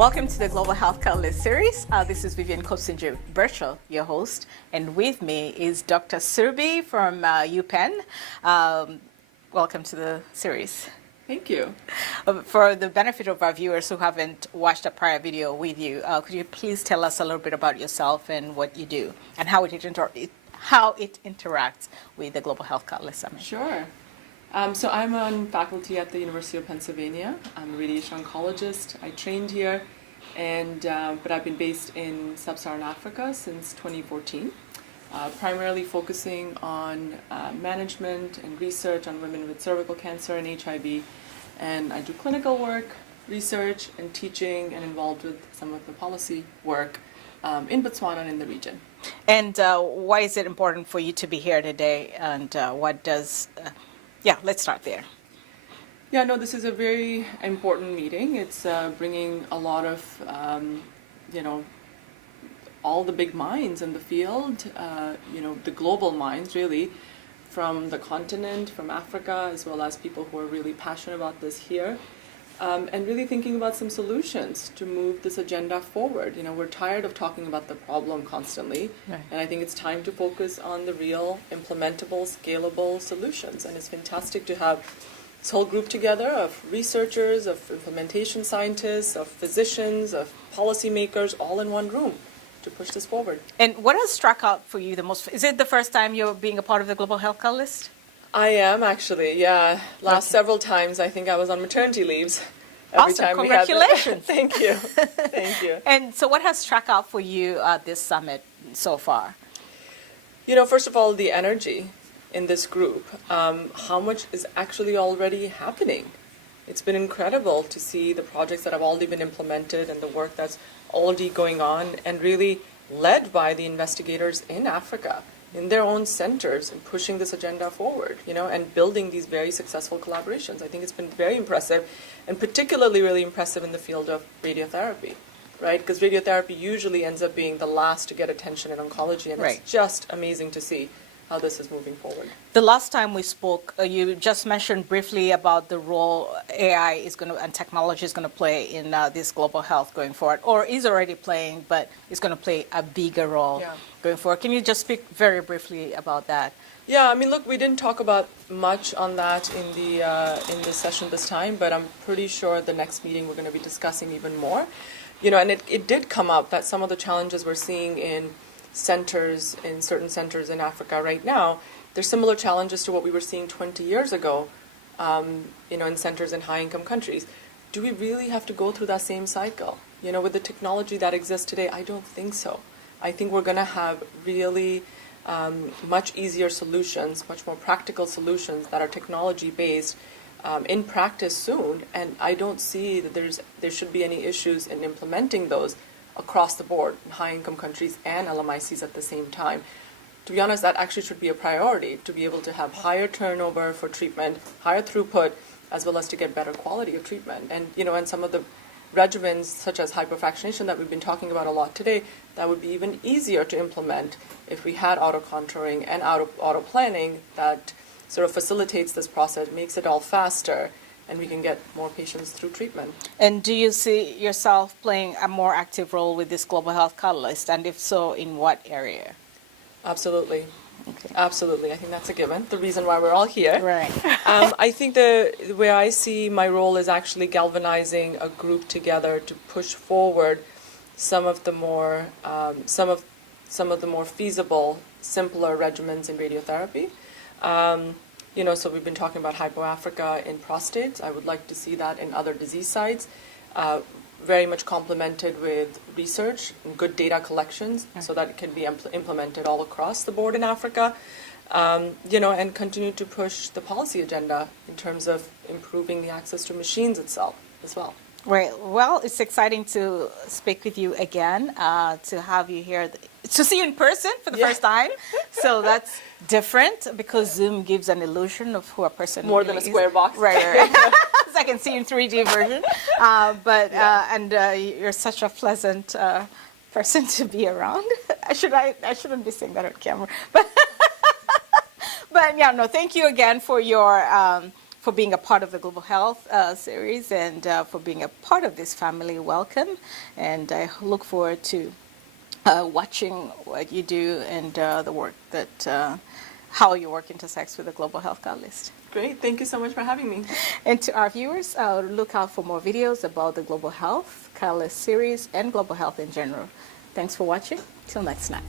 Welcome to the Global Health Catalyst series. This is Vivian Kosinje-Birchall, your host, and with me is Dr. Surbhi from UPenn. Welcome to the series. Thank you. For the benefit of our viewers who haven't watched a prior video with you, could you please tell us a little bit about yourself and what you do and how it interacts with the Global Health Catalyst Summit? Sure. So I'm on faculty at the University of Pennsylvania. I'm a radiation oncologist. I trained here, but I've been based in sub-Saharan Africa since 2014, primarily focusing on management and research on women with cervical cancer and HIV. And I do clinical work, research, and teaching, and involved with some of the policy work in Botswana and in the region. And why is it important for you to be here today? And what does... let's start there. Yeah, no, this is a very important meeting. It's bringing a lot of, all the big minds in the field, the global minds really, from the continent, from Africa, as well as people who are really passionate about this here, and really thinking about some solutions to move this agenda forward. You know, we're tired of talking about the problem constantly, right. And I think it's time to focus on the real, implementable, scalable solutions. And it's fantastic to have this whole group together of researchers, of implementation scientists, of physicians, of policymakers, all in one room to push this forward. And what has struck out for you the most? Is it the first time you're being a part of the Global Health Catalyst? I am actually, yeah. Several times I think I was on maternity leaves. Awesome, congratulations. Thank you. Thank you. And so what has struck out for you at this summit so far? You know, first of all, the energy in this group, how much is actually already happening. It's been incredible to see the projects that have already been implemented and the work that's already going on, and really led by the investigators in Africa, in their own centers, and pushing this agenda forward, and building these very successful collaborations. I think it's been very impressive, and particularly really impressive in the field of radiotherapy, right? Because radiotherapy usually ends up being the last to get attention in oncology, and right. It's just amazing to see how this is moving forward. The last time we spoke, you just mentioned briefly about the role AI is going to and technology is going to play in this global health going forward, or is already playing, but it's going to play a bigger role going forward. Can you just speak very briefly about that? Yeah, I mean, look, we didn't talk about much on that in the session this time, but I'm pretty sure the next meeting we're going to be discussing even more. And it did come up that some of the challenges we're seeing in certain centers in Africa right now, there's similar challenges to what we were seeing 20 years ago, in centers in high-income countries. Do we really have to go through that same cycle? With the technology that exists today, I don't think so. I think we're going to have really much easier solutions, much more practical solutions that are technology-based in practice soon, and I don't see that there should be any issues in implementing those across the board in high-income countries and LMICs at the same time. To be honest, that actually should be a priority, to be able to have higher turnover for treatment, higher throughput, as well as to get better quality of treatment. And and some of the regimens, such as hyperfractionation that we've been talking about a lot today, that would be even easier to implement if we had auto-contouring and auto-planning that sort of facilitates this process, makes it all faster, and we can get more patients through treatment. And do you see yourself playing a more active role with this Global Health Catalyst? And if so, in what area? Absolutely. Okay. Absolutely. I think that's a given. The reason why we're all here. Right. I think the way I see my role is actually galvanizing a group together to push forward some of the more feasible, simpler regimens in radiotherapy. So we've been talking about hypoAfrica in prostates. I would like to see that in other disease sites, very much complemented with research and good data collections, so that it can be implemented all across the board in Africa, and continue to push the policy agenda in terms of improving the access to machines itself as well. Right. Well, it's exciting to speak with you again, to have you here, to see you in person for the first time. So that's different because Zoom gives an illusion of who a person More is. than a square box. Right. So I can see in 3D version. And you're such a pleasant person to be around. I shouldn't be saying that on camera. But yeah, no, thank you again for your for being a part of the Global Health series and for being a part of this family. Welcome. And I look forward to watching what you do and the work that, how your work intersects with the Global Health Catalyst. Great. Thank you so much for having me. And to our viewers, look out for more videos about the Global Health Catalyst series and global health in general. Thanks for watching. Till next time.